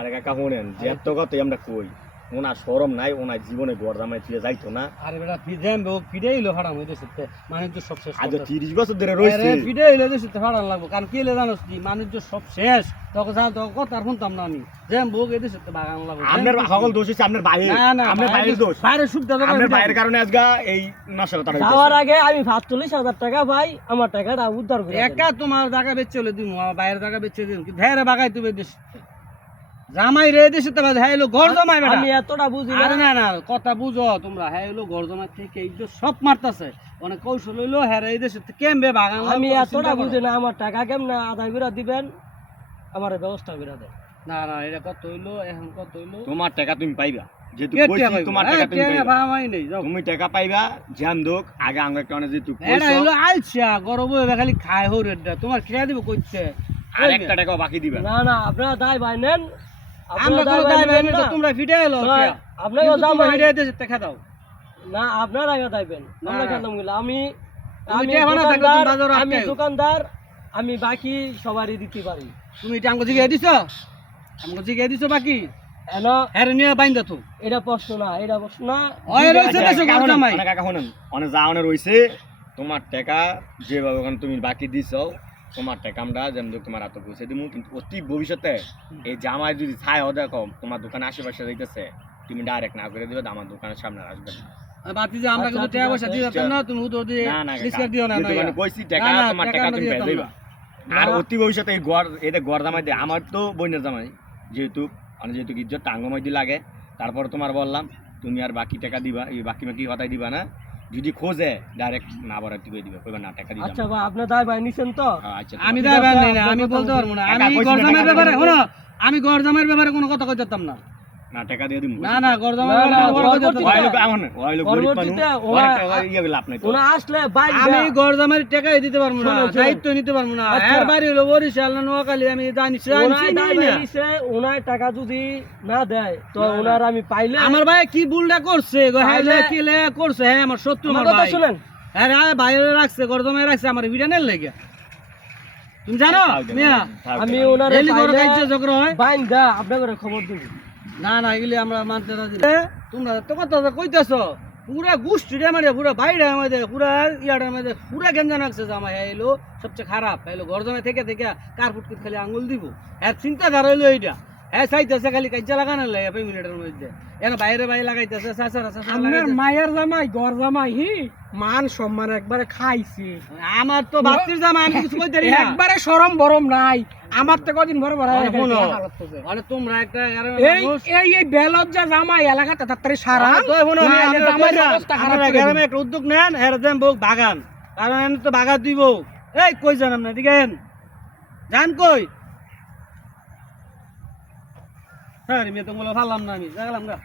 আরে কাকা শুনেন যে এত কথাই আমরা কই ওনার সরম নাই ওনার জীবনে গড় জামাই তুলে যাইতো না। আরে বেটা ইলো ফাড়াম হইতে সত্যি মানুষ সব শেষ আজ করতেছে। তিরিশ বছর ধরে রয়েছে আরে ইলো দেশে ফাড়ান লাগবো। কারণ কি হলে জানোস কি মানুষ সব শেষ। তখন যা তখন কথা আর শুনতাম না আমি। যেম বোক এদের সাথে বাগান লাগবো। আপনার সকল দোষ আপনার বাইরে। না না আপনার বাইরের দোষ। বাইরে আপনার বাইরের কারণে আজকে এই যাওয়ার আগে আমি টাকা ভাই আমার টাকাটা উদ্ধার করে একা তোমার জায়গা বেচে চলে দিন আমার বাইরের জায়গা বেচে দিন কি ধেরে বাগাই তুমি দেশ জামাই রে দেশে তো হ্যাঁ এলো ঘর জমাই বেটা। আমি এতটা বুঝি না। আরে না না কথা বুঝো তোমরা হ্যাঁ এলো ঘর জমাই থেকে এই সব মারতাছে। অনেক কৌশল হইল হ্যাঁ এই দেশে কেমবে আমি এতটা বুঝি না আমার টাকা কেমনে আদায় করে দিবেন? আমার ব্যবস্থা করে দেন। না না এটা কত হইল এখন কত হইল? তোমার টাকা তুমি পাইবা। যেহেতু কইছি তোমার টাকা তুমি টাকা পাইবা। পাওয়াই নেই, যাও। তুমি টাকা পাইবা জ্যাম দোক আগে আঙ্গ একটা অনেক যেহেতু এটা হইল আলসা গরম হয়ে খালি খায় হো রেডটা তোমার খেয়ে দিব কইছে? আর একটা টাকা বাকি দিবা না। না আপনারা দায় ভাই নেন আমরা কোনো দায় দায় ভাই পাইনি নেন তো না। তোমরা ফিটে এলো আপনাকে দাম ফিটে দেশে টাকা দাও। না আপনারা আগে দাইবেন আমরা না। কেন আমি দোকানদার আমি আটকায়ো। দোকানদার আমি বাকি সবারই দিতে পারি। তুমি এটা আমাকে জিগে দিছো? আমাকে জিগে দিছো বাকি? হ্যাঁ নিয়ে বাইন তো। এটা প্রশ্ন না এটা প্রশ্ন না। দেশে কাকা তোমার টাকা যেভাবে ওখানে তুমি বাকি দিছো তোমার টাকা আমরা যেমন তোমার হাতে পৌঁছে দিব কিন্তু অতি ভবিষ্যতে এই জামাই যদি ছায় ও দেখো তোমার দোকানে আশেপাশে যাইতেছে তুমি ডাইরেক্ট না করে দিবে আমার দোকানের সামনে আসবে না। বাতি যে আমরা আচ্ছা, কিন্তু ঠিক টাকা পয়সা দিয়ে না তুমি উদর দিয়ে না না দিও না যেহেতু কইছি টাকা না, না, তোমার টাকা টাকা তুমি পেয়ে যাইবা আর অতি ভবিষ্যতে এই গড় এটা গড় জামাই দিয়ে আমার তো বইনের জামাই যেহেতু মানে যেহেতু ইজ্জত টাঙ্গমাই দিয়ে লাগে তারপর তোমার বললাম তুমি আর বাকি টাকা দিবা এই বাকি বাকি হতাই দিবা না যদি খোঁজে ডাইরেক্ট না বরাদ্দ করে দিবে কইবা না টাকা দিবা আচ্ছা ভাই আপনি দায় ভাই নিছেন তো আচ্ছা আমি দায় আছে। নাই না আমি বলতে পারব না আমি গর্জামের ব্যাপারে। শোনো আমি গরজামের ব্যাপারে কোনো কথা কইতাম না না টাকা দিয়ে দিমু না না গরজামের না, না, ব্যাপারে কোনো কথা কইতাম পরবর্তীতে- না। ওই লোক এমন ওই লোক গরিব মানুষ পরবর্তীতে ওর ওরা- টাকা লাভ নাই ওনা আসলে বাইক আমি গরজামের টাকাই দিতে পারব না শোনো, শোনো। দায়িত্ব নিতে পারব না। আচ্ছা। এর বাড়ি হলো বরিশাল না নোয়াখালী আমি জানি জানছি নাই না। ওনার টাকা যদি না দেয় তো ওনার আমি পাইলে আমার ভাই কি ভুলটা করছে? হ্যাঁ কি লে করছে? হ্যাঁ আমার শত্রু আমার আমার কথা শুনেন। হ্যাঁ রে, বাইরে রাখছে গরদমে রাখছে আমার বিরানের লেগে। তুমি জানো? আমি ওনার হয়। খবর দিব। না না এগুলি আমরা মানতে রাজি না। তোমরা তো কথা কইতেছ? পুরা গোষ্ঠী রে মানে পুরা বাইরে আমাদের পুরা ইয়ার আমাদের পুরা গেঞ্জান আছে জামাই এলো সবচেয়ে খারাপ এলো ঘর জমে থেকে থেকে কার ফুটকুট খালি আঙুল দিব? হ্যাঁ চিন্তাধারা হইল এইটা। হ্যাঁ চাইতেছে খালি কাজা লাগানো লাগে পাই মিনিটের মধ্যে। এর বাইরে বাইরে লাগাইতেছে চাচারা চাচা আপনার মায়ের জামাই গর জামাই হি? মান সম্মান একবারে খাইছে। আমার তো বাতির জামাই আমি কিছু কইতে একবারে সরম বরম নাই। আমার তো কদিন ভরে আরে মানে তোমরা একটা এই এই এই বেলত যা জামাই এলাকাটা তাড়াতাড়ি সারা। তো আমি না, আজকে আমরা অবস্থা খারাপ গ্রামে একটা উদ্যোগ নেন এর দেন বউ বাগান। কারণ এনে তো বাগান দিব। এই কই যান আপনি দিকেন যান কই? হ্যাঁ রে, মেয়ে তো বলে ভাবলাম না আমি গেলাম গা।